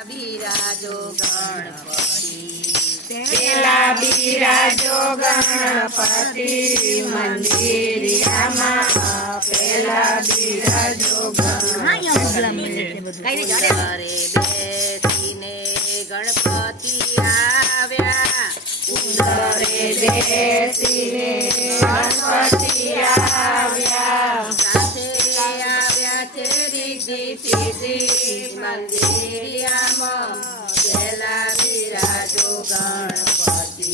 બિરાજો ગણપતિ પેલા બિરાજો ગણપતિ મંદિરિયામાં પેલા બિરાજો ઘરે બેસીને ગણપતિ આવ્યા ઘરે બેસીને ગણપતિ આવ્યા સાથે આવ્યા છે રીતિ સીધી મંદિરિયામાં પેલા બિરાજો ગણપતિ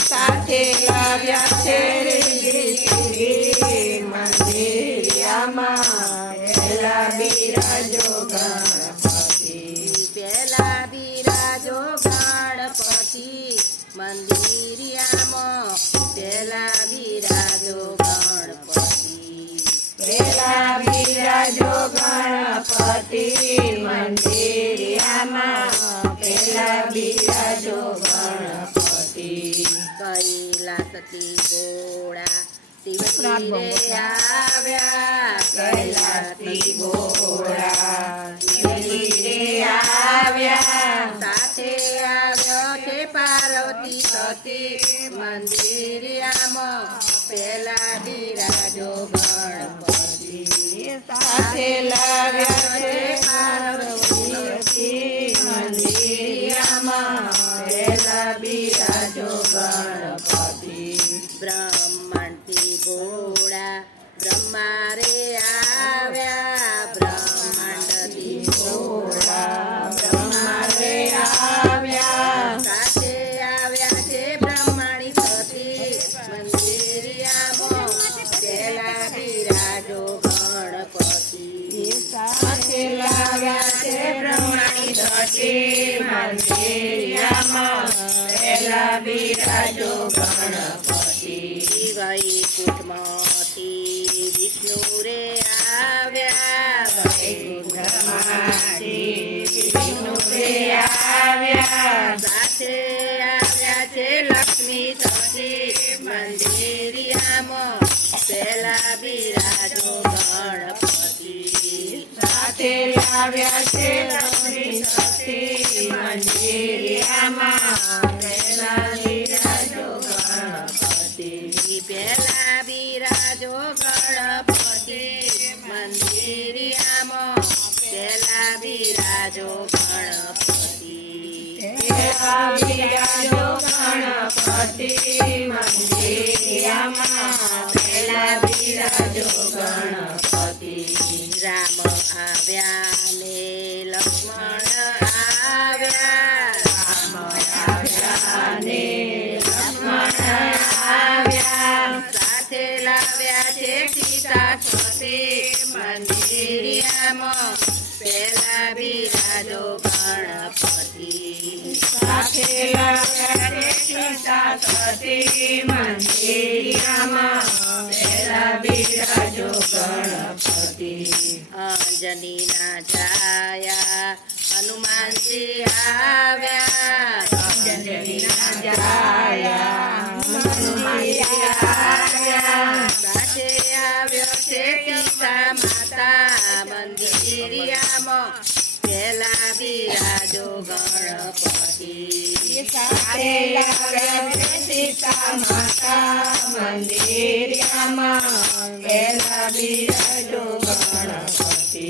સાથે આવ્યા છે મંદિરિયામાં પેલા બિરાજો ગણપતિ પેલા બિરાજો ગણપતિ મંદિરિયામાં પેલા બિરાજો ગણપતિ પેલા બિરાજો ગણપતિ મંદિરિયામાં પેલા બિરાજો ગણપતિ કૈલાસથી ગોળા શિવજી આવ્યા કૈલાસથી ગોળા શિવજી આવ્યા સાથે આવ્યો છે પાર્વતી સતી મંદિરિયામાં પેલા બિરાજો ગણપતિ સાથે લાવ્યા છે પાર્વતી મંદિરિયામાં પેલા બિરાજો ગણપતિ બ્રહ્માંડથી ગોળા બ્રહ્મા રે આવ્યા બ્રહ્માંડથી ગોળા બ્રહ્મા રે આવ્યા સાથે આવ્યા છે બ્રહ્માણી સતી મંદિરિયામાં પેલા બિરાજો ગણપતિ સાથે લાવ્યા છે બ્રહ્માણી સતી મંદિરિયામાં પેલા બિરાજો ગણપતિ વૈકુંઠમાંથી વિષ્ણુ રે આવ્યા વૈકુંઠમાંથી વિષ્ણુ રે આવ્યા સાથે આવ્યા છે લક્ષ્મી સતી મંદિરિયામાં પેલા બિરાજો ગણપતિ સાથે લાવ્યા છે લક્ષ્મી સતી મંદિરિયામાં પેલા બિરાજો ગણપતિ પેલા બિરાજો ગણપતિ મંદિરિયામાં પેલા બિરાજો ગણપતિ પેલા બિરાજો ગણપતિ મંદિરિયામાં પેલા બિરાજો ગણપતિ રામ આવ્યા ને લક્ષ્મણ આવ્યા રામ આવ્યા ને લક્ષ્મણ આવ્યા સાથે લાવ્યા છે સીતા સતી મંદિરિયામાં પેલા બિરાજો ગણપતિ સાથે લાવ્યા છે સીતા સતી મંદિરિયામાં પેલા બિરાજો ગણપતિ અંજનીના છાયા હનુમાનજી આવ્યા અંજનીના જાયા હનુમાનજી આવ્યા સાથે આવ્યો છે સીતા માતા મંદિરિયામાં પેલા બિરાજો ગણપતિ સાથે લાવ્યા છે સીતા માતા મંદિરિયામાં પેલા બિરાજો ગણપતિ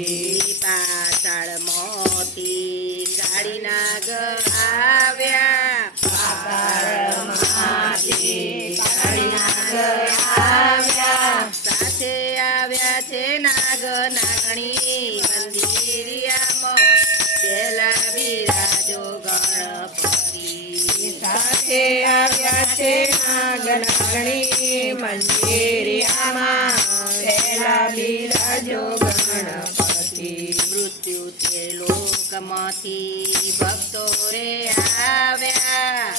પાતાળ મોતી કાળી નાગ આવ્યા પાતાળમાંથી કાળી નાગ આવ્યા સાથે આવ્યા છે નાગ નાગણી મંદિરિયામાં પેલા બિરાજો ગણપતિ સાથે આવ્યા છે નાગનાગણી મંદિરિયામાં પેલા બિરાજો ગણપતિ મૃત્યુ તે લોકમાંથી ભક્તો રે આવ્યા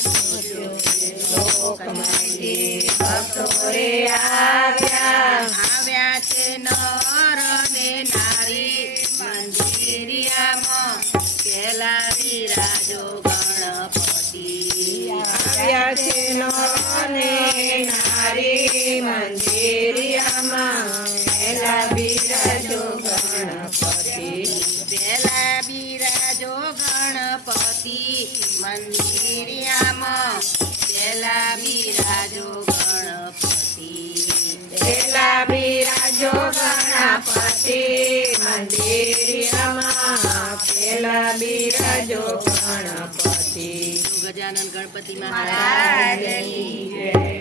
લોકમાંથી ભક્તો રે આવ્યા આવ્યા છે નર ને નારી મંદિરિયામાં પેલા બિરાજો ગણપતિ આવ્યા છે નરને નારી મંદિરિયામાં પેલા બિરાજો ગણપતિ પેલા બિરાજો ગણપતિ ગણપતિ મંદિરિયામાં પેલા બિરાજો ગણપતિ પેલા બિરાજો ગણપતિ મંદિરમાં પેલા બિરાજો ગણપતિ ગજાનન ગણપતિ મહારાજની મહારાજ જય.